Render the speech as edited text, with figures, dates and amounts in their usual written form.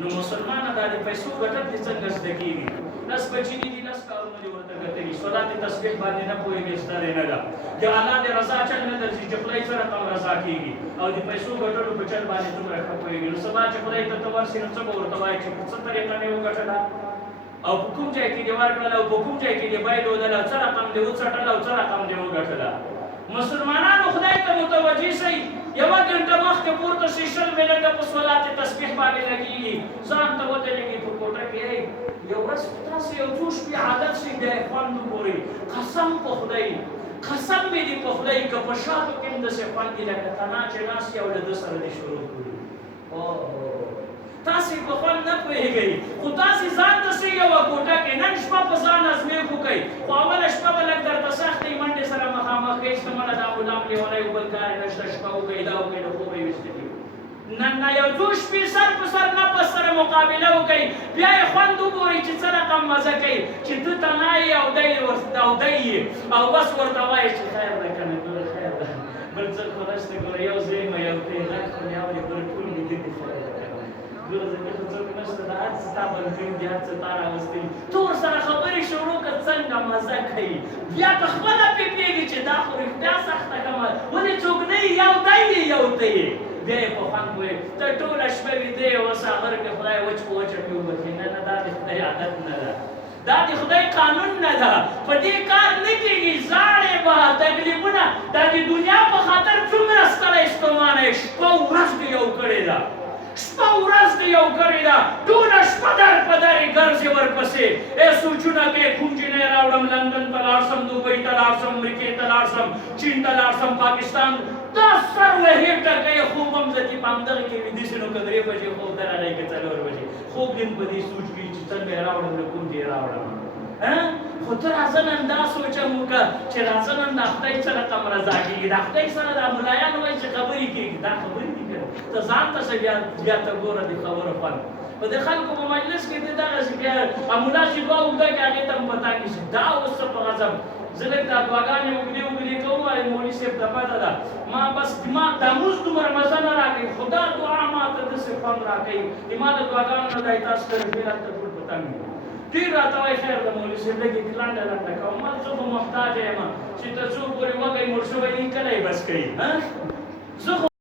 نو مسلمانه دا د پیسو ګټل دې څنګه زده کېږي؟ لس بچي دي لس کارونه دې ورته ګټلي صلات تسبیح باندې نه پوهېږي ستړی نه ده د الله د رضا چل نه درځي چې خدای سره تم رضا کېږي او د پیسو ګټلو په چل باندې دومره ښه پوهېږي نو سبا چې خدای ته ته ورسي نو څه به ورته وایي چې په څه طریقه مې وګټله او په کوم ځای کې دې ورکړله او په کوم ځای کې دې بایلودله څه رقم دې وڅټله او څه رقم دې وګټله. مسلمانانو خدای ته متوجه شئ یوه ګنټه مخکې پورته شئ 20 منټه په صلات تسبیح باندې لګېږي ځان ته ودرېږي په کوټه کې یو ورځ تاسو یو څو شپې عادت شئ د خوند وګورئ قسم په خدای قسم مې دې په خدای که په شاتو کې هم داسې خوند دي لکه تنا چې ناست یې او له ده سره دې شروع کړي تاسې په خوند نه پوهېږئ خو تاسې ځان ته شئ یوه کوټه کې نن شپه په ځان ازمېښت وکئ خو اوله شپه به لږ درته سخت وي منډې سره مخامخ کئ ستمله دا غلام لیونی و بل کار یې نشته شپه وکئ دا وکئ د خوبه یې ویستلي نن یو څو شپې سر په سر نفس سره مقابله وکئ بیا یې خوند وګورئ چې څه رقم مزه کوي چې ته تنا یې او دی یې او بس ورته وایې چې خیر ده که نه ګوره خیر ده بل څه خو نشته ګوره یو زه یم یو ته یې غږ خو مې اورې ګوره ټول مې دي خیر ده که نه ګوره زه خو څوک نشته د هر څه تا بند کړي دي هر څه تا راوستلي ته ورسره خبرې شروع کړه څنګه مزه کوي بیا په خپله پېښېږي چې دا خو رښتیا سخته کمه ولې څوک نه یې یو دی یې یو ته یې بیا یې په خوند وایي ته ټوله شپه ویده یې اوس هغه کې خدای وچ په وچه پې وبخي نه نه دا د خدای عادت نه ده دا د خدای قانون نه ده په دې کار نه کېږي زاړې به تکلیفونه دا د دنیا په خاطر څومره ستړی ستومانه یې شپه ورځ دې یو کړې ده شپه ورځ دې یو کړې ده ټوله شپه در په درې ګرځې ورپسې ای سوچونه کوې کوم جینۍ راوړم لندن ته لاړ شم دوبۍ ته لاړ شم امریکې ته لاړ شم چین ته لاړ شم پاکستان دا سر وهې ټکوي خوب هم زه چې په همدغه کې ویده شي نو که 3 بجې خوب درغی که 4 بجې خوب دې په دې سوچ کوي چې څنګه یې راوړم له کوم ځای یې راوړم خو ته راځه نن دا سوچ هم وکړه چې راځه نن د خدای څه رقم رضا کېږي د خدای سره دا ملایان وایي چې خبرې کېږي دا خبرې دي که ته ځان ته شه بیا ته ګوره د خبرو خوند په د خلکو په مجلس کې دې دغسې بیا ملا چې دوه اوږده کړي هغې ته هم پته کېږي دا اوس څه په غضب زه لږ دا دعاګانې اوږدې کوم وایي مولوي صاحب ته پته ده ما بس دماغ دا مونځ دومره مزه نه راکوي خو دا دعا ما ته داسې خوند راکوي چې ما د دعاګانو نه دی تاسو ته رسېږي هلته ټول په تنګ وي ډېر راته وایي خیر د مولوي صاحب لږ یې لنډه لنډه کوم ما زه خو محتاجه یم چې تر څو پورې وږی مړ شوی دی کله یې بس کوي زه